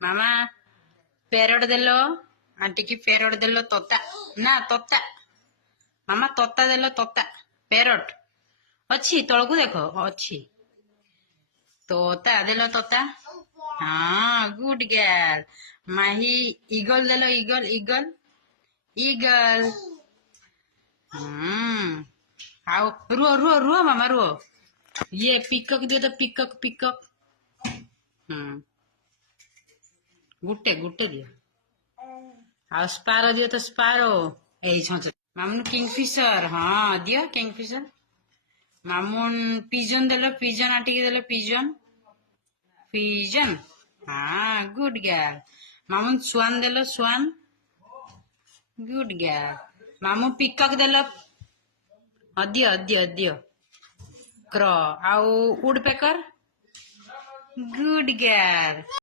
ମାମା ପ୍ୟାରଟ ଦେଲ ଆଣ୍ଟି କି ପ୍ୟାରଟ ଦେଲ ତୋତା ନା ତୋତା ମାମା ତୋତା ଦେଲ ତୋତା ପ୍ୟାରଟ ଅଛି ତଳକୁ ଦେଖ ଅଛି ତୋତା ଦେଲ ତୋତା ହଁ ଗୁଡ ଗର୍ଲ ମାହି ଇଗଲ ଦେଲ ଇଗଲ ଇଗଲ ଇଗଲ ଆଉ ରୁହ ରୁହ ରୁହ ମାମା ରୁହ ये पिकक दियो तो पिकक पिकक गुटे गुटे दियो ଆଉ ସ୍ପାରୋ ଦିଅ ତ ସ୍ପାରୋ ଏଇ ଛଞ୍ଚ ମାମୁନ କିଙ୍ଗଫିଶର ହଁ ଦିଅ କିଙ୍ଗଫିଶର ମାମୁନ ପିଜନ ଦେଲ ପିଜନ ଆଟିକି ଦେଲ ପିଜନ ପିଜନ ହଁ ଗୁଡ ଗାର୍ଲ ମାମୁନ ସ୍ୱାନ ଦେଲ ସ୍ୱାନ ଗୁଡ ଗାର୍ଲ ମାମୁ ପିକକ ଦେଲ ଦିଅ ଦିଅ ଦିଅ କ୍ର ଆଉ ଉଡ ପେକର ଗୁଡ ଗାର୍ଲ